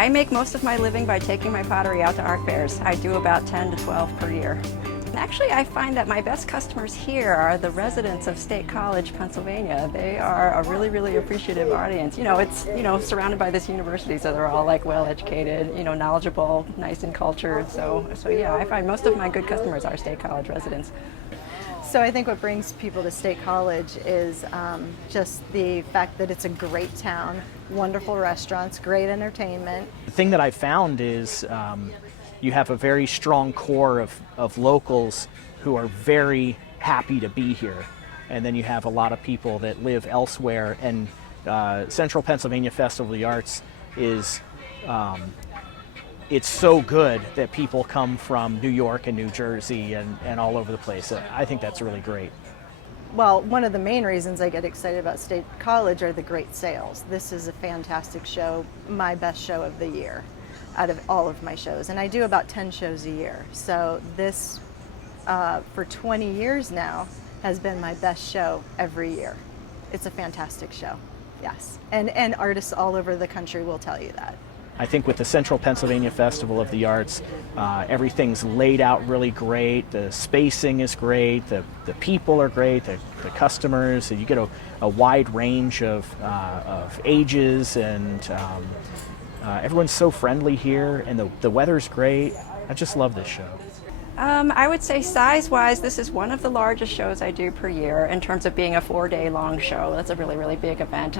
I make most of my living by taking my pottery out to art fairs. I do about 10 to 12 per year. And actually, I find that my best customers here are the residents of State College, Pennsylvania. They are a really, really appreciative audience. It's, surrounded by this university, so they're all like well-educated, knowledgeable, nice and cultured. So yeah, I find most of my good customers are State College residents. So I think what brings people to State College is just the fact that it's a great town, wonderful restaurants, great entertainment. The thing that I found is you have a very strong core of locals who are very happy to be here. And then you have a lot of people that live elsewhere. And Central Pennsylvania Festival of the Arts is it's so good that people come from New York and New Jersey and all over the place. I think that's really great. Well, one of the main reasons I get excited about State College are the great sales. This is a fantastic show, my best show of the year out of all of my shows. And I do about 10 shows a year. So this, for 20 years now, has been my best show every year. It's a fantastic show, yes. And artists all over the country will tell you that. I think with the Central Pennsylvania Festival of the Arts, everything's laid out really great. The spacing is great. The people are great. The customers. You get a wide range of ages, and everyone's so friendly here. And the weather's great. I just love this show. I would say size-wise, this is one of the largest shows I do per year in terms of being a 4-day long show. That's a really, really big event.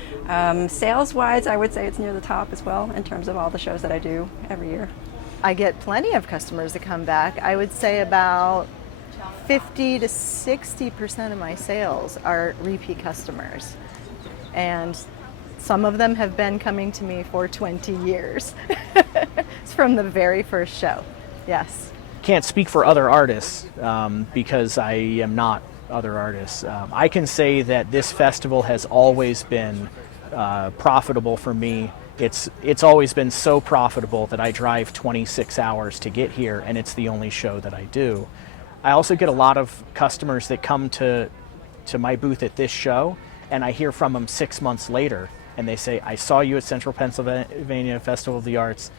Sales-wise, I would say it's near the top as well in terms of all the shows that I do every year. I get plenty of customers that come back. I would say about 50 to 60% of my sales are repeat customers. And some of them have been coming to me for 20 years. It's from the very first show, yes. Can't speak for other artists because I am not other artists. I can say that this festival has always been profitable for me. It's always been so profitable that I drive 26 hours to get here, and it's the only show that I do. I also get a lot of customers that come to my booth at this show, and I hear from them 6 months later, and they say, I saw you at Central Pennsylvania Festival of the Arts,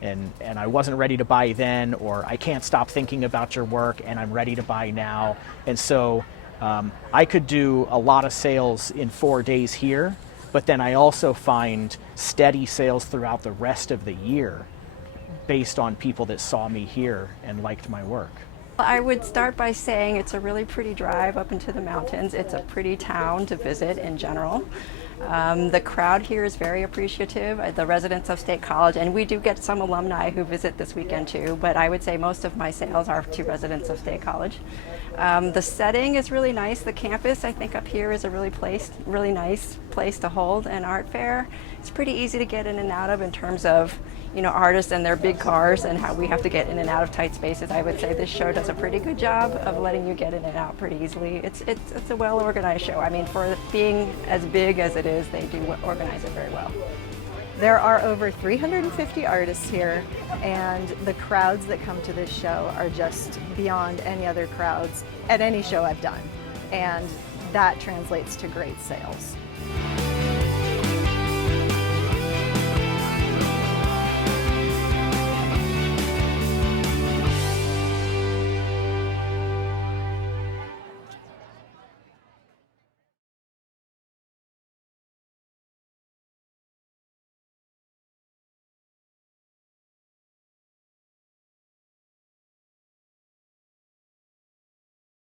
and I wasn't ready to buy then, or I can't stop thinking about your work and I'm ready to buy now. And so I could do a lot of sales in 4 days here, but then I also find steady sales throughout the rest of the year based on people that saw me here and liked my work. I would start by saying it's a really pretty drive up into the mountains. It's a pretty town to visit in general. The crowd here is very appreciative, the residents of State College, and we do get some alumni who visit this weekend too, but I would say most of my sales are to residents of State College. The setting is really nice. The campus, I think, up here is a really nice place to hold an art fair. It's pretty easy to get in and out of in terms of artists and their big cars and how we have to get in and out of tight spaces. I would say this show does a pretty good job of letting you get in and out pretty easily. It's a well-organized show. I mean, for being as big as it is, they do organize it very well. There are over 350 artists here, and the crowds that come to this show are just beyond any other crowds at any show I've done, and that translates to great sales.